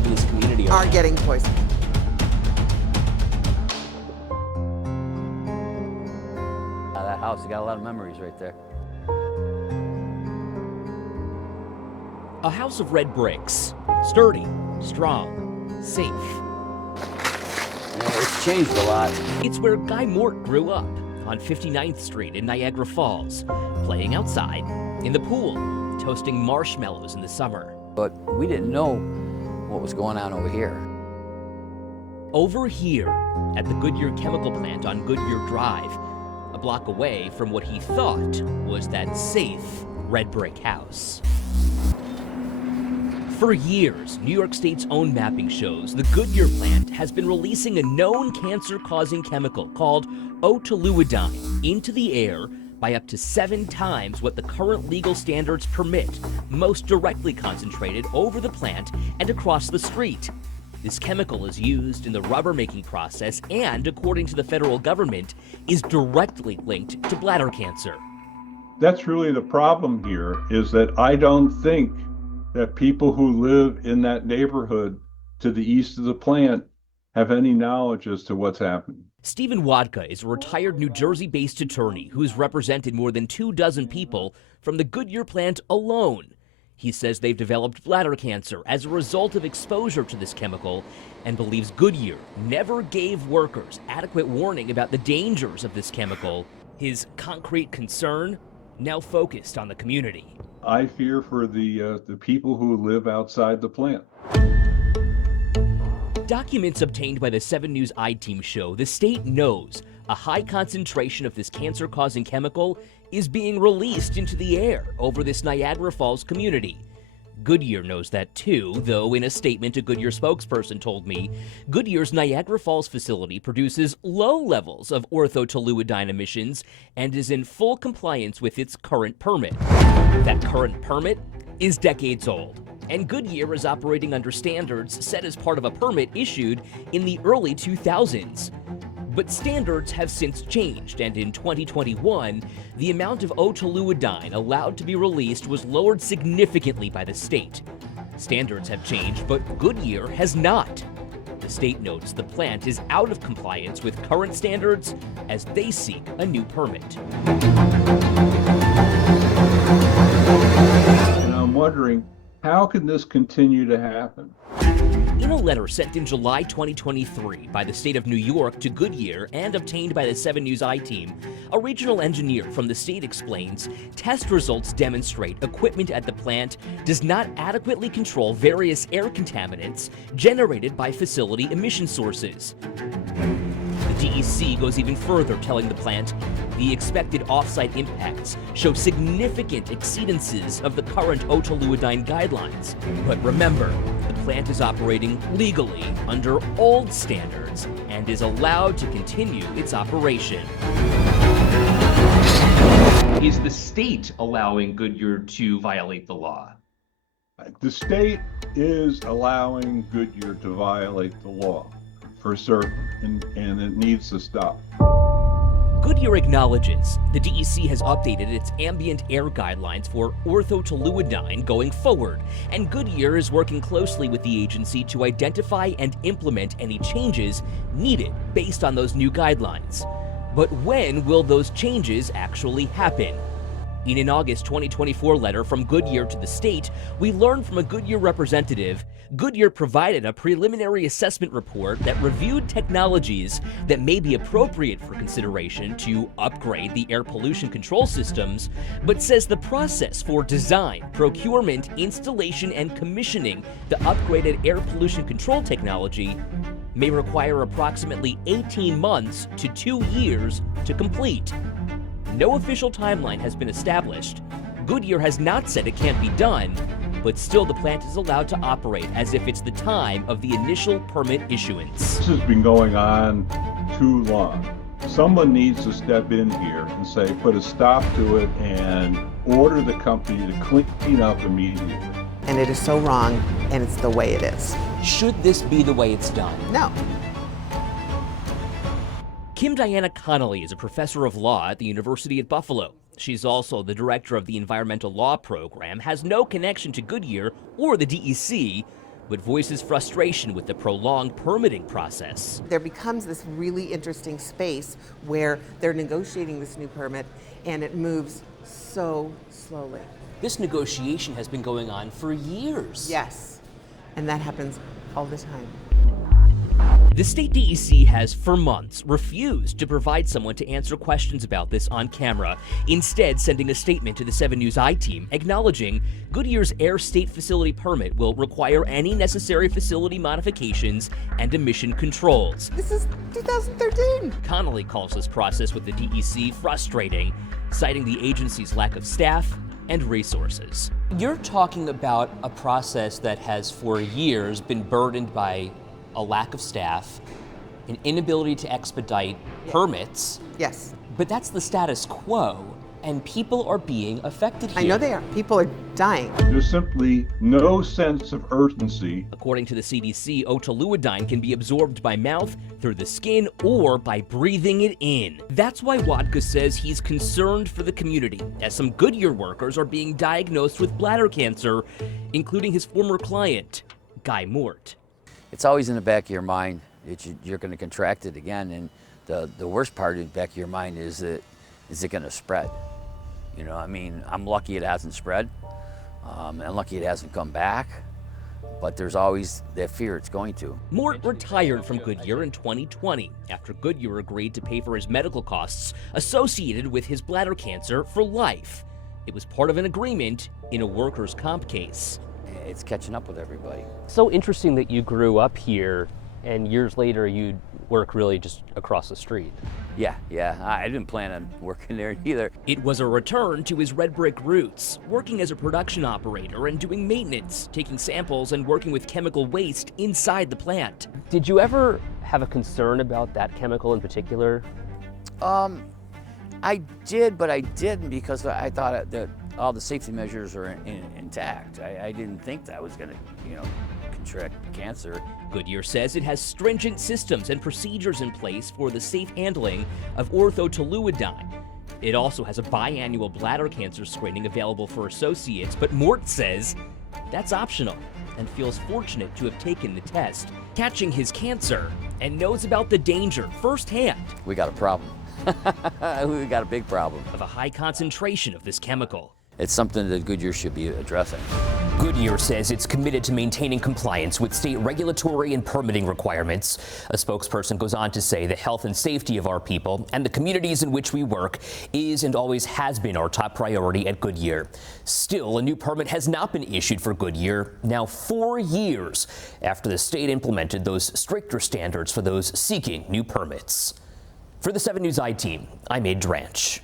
live in this community are getting poisoned. That house, you got a lot of memories right there. A house of red bricks. Sturdy, strong, safe. Yeah, it's changed a lot. It's where Guy Mort grew up, on 59th Street in Niagara Falls, playing outside, in the pool, toasting marshmallows in the summer. But we didn't know what was going on over here. Over here, at the Goodyear chemical plant on Goodyear Drive, a block away from what he thought was that safe red brick house. For years, New York State's own mapping shows the Goodyear plant has been releasing a known cancer-causing chemical called O-toluidine into the air by up to 7 times what the current legal standards permit, most directly concentrated over the plant and across the street. This chemical is used in the rubber making process and, according to the federal government, is directly linked to bladder cancer. That's really the problem here, is that I don't think that people who live in that neighborhood to the east of the plant have any knowledge as to what's happening. Stephen Wadka is a retired New Jersey-based attorney who's represented more than 24 people from the Goodyear plant alone. He says they've developed bladder cancer as a result of exposure to this chemical and believes Goodyear never gave workers adequate warning about the dangers of this chemical. His concrete concern now focused on the community. I fear for the people who live outside the plant. Documents obtained by the 7 News I-Team show the state knows a high concentration of this cancer-causing chemical is being released into the air over this Niagara Falls community. Goodyear knows that too, though in a statement a Goodyear spokesperson told me, Goodyear's Niagara Falls facility produces low levels of orthotoluidine emissions and is in full compliance with its current permit. That current permit is decades old, and Goodyear is operating under standards set as part of a permit issued in the early 2000s. But standards have since changed, and in 2021, the amount of O-toluidine allowed to be released was lowered significantly by the state. Standards have changed, but Goodyear has not. The state notes the plant is out of compliance with current standards as they seek a new permit. And I'm wondering, how can this continue to happen? In a letter sent in July 2023 by the state of New York to Goodyear and obtained by the 7 News I-Team, a regional engineer from the state explains test results demonstrate equipment at the plant does not adequately control various air contaminants generated by facility emission sources. The DEC goes even further, telling the plant the expected off-site impacts show significant exceedances of the current O-toluidine guidelines. But remember, the plant is operating legally under old standards and is allowed to continue its operation. Is the state allowing Goodyear to violate the law? The state is allowing Goodyear to violate the law, for certain, and it needs to stop. Goodyear acknowledges the DEC has updated its ambient air guidelines for orthotoluidine going forward, and Goodyear is working closely with the agency to identify and implement any changes needed based on those new guidelines. But when will those changes actually happen? In an August 2024 letter from Goodyear to the state, we learned from a Goodyear representative, Goodyear provided a preliminary assessment report that reviewed technologies that may be appropriate for consideration to upgrade the air pollution control systems, but says the process for design, procurement, installation, and commissioning the upgraded air pollution control technology may require approximately 18 months to 2 years to complete. No official timeline has been established. Goodyear has not said it can't be done, but still the plant is allowed to operate as if it's the time of the initial permit issuance. This has been going on too long. Someone needs to step in here and say, put a stop to it and order the company to clean up immediately. And it is so wrong, and it's the way it is. Should this be the way it's done? No. Kim Diana Connolly is a professor of law at the University at Buffalo. She's also the director of the environmental law program, has no connection to Goodyear or the DEC, but voices frustration with the prolonged permitting process. There becomes this really interesting space where they're negotiating this new permit and it moves so slowly. This negotiation has been going on for years. Yes, and that happens all the time. The state DEC has, for months, refused to provide someone to answer questions about this on camera, instead sending a statement to the 7 News I-team acknowledging Goodyear's Air State Facility permit will require any necessary facility modifications and emission controls. This is 2013. Connolly calls this process with the DEC frustrating, citing the agency's lack of staff and resources. You're talking about a process that has for years been burdened by a lack of staff, an inability to expedite permits. Yes. But that's the status quo, and people are being affected here. I know they are. People are dying. There's simply no sense of urgency. According to the CDC, otoluidine can be absorbed by mouth, through the skin, or by breathing it in. That's why Watka says he's concerned for the community, as some Goodyear workers are being diagnosed with bladder cancer, including his former client, Guy Mort. It's always in the back of your mind that you're going to contract it again, and the worst part in the back of your mind is that, is it going to spread? You know, I mean, I'm lucky it hasn't spread. I'm lucky it hasn't come back, but there's always that fear it's going to. Mort retired from Goodyear in 2020 after Goodyear agreed to pay for his medical costs associated with his bladder cancer for life. It was part of an agreement in a workers' comp case. It's catching up with everybody. So interesting that you grew up here and years later you work really just across the street. Yeah, I didn't plan on working there either. It was a return to his red brick roots, working as a production operator and doing maintenance, taking samples and working with chemical waste inside the plant. Did you ever have a concern about that chemical in particular? I did, but I didn't because I thought that all the safety measures are intact. I didn't think that was going to, contract cancer. Goodyear says it has stringent systems and procedures in place for the safe handling of orthotoluidine. It also has a biannual bladder cancer screening available for associates, but Mort says that's optional and feels fortunate to have taken the test, catching his cancer, and knows about the danger firsthand. We got a problem. We got a big problem. Of a high concentration of this chemical. It's something that Goodyear should be addressing. Goodyear says it's committed to maintaining compliance with state regulatory and permitting requirements. A spokesperson goes on to say the health and safety of our people and the communities in which we work is and always has been our top priority at Goodyear. Still, a new permit has not been issued for Goodyear, now 4 years after the state implemented those stricter standards for those seeking new permits. For the 7 News I-team, I'm Ed Dranch.